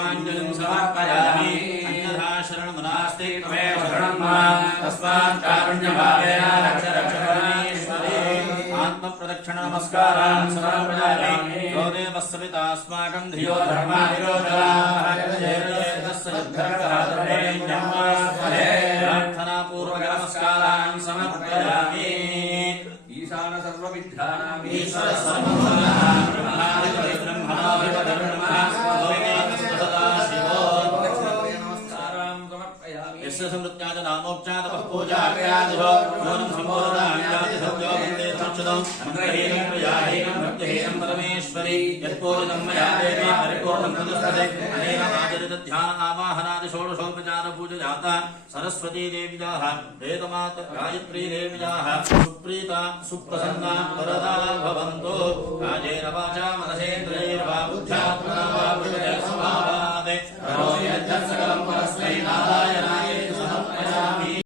पुष्पाञ्जलिं समर्पयामि अन्यथा शरणं नास्ति त्वमेव शरणं मम तस्मात् कारुण्यभावेन रक्ष रक्षकमेश्वरी आत्मप्रदक्षिण नमस्कारान् समर्पयामि यो देवः सविता अस्माकं धियो धर्मा निरोधः प्रार्थनापूर्वक नमस्कारान् समर्पयामि ईशान सर्वविद्यानां ईश्वर सर्वभूतानां ब्रह्मादिपति ब्रह्मणोऽधिपतिर् नमः यस्य समृत्याद नामोपचातपः पूजाक्रियादिभो योनं सम्बोधनान्यादिभव्यो वन्दे तच्चदम् अङ्गहीनं क्रियाहीनं भक्तिहीनं परमेश्वरी यत्पूजितं मया देवी परिपूर्णं तदस्तते अनेन आचरितध्यान आवाहनादि षोडशोपचार पूजजाता सरस्वती देव्याः वेदमात गायत्री देव्याः सुप्रीता सुप्रसन्ना वरदा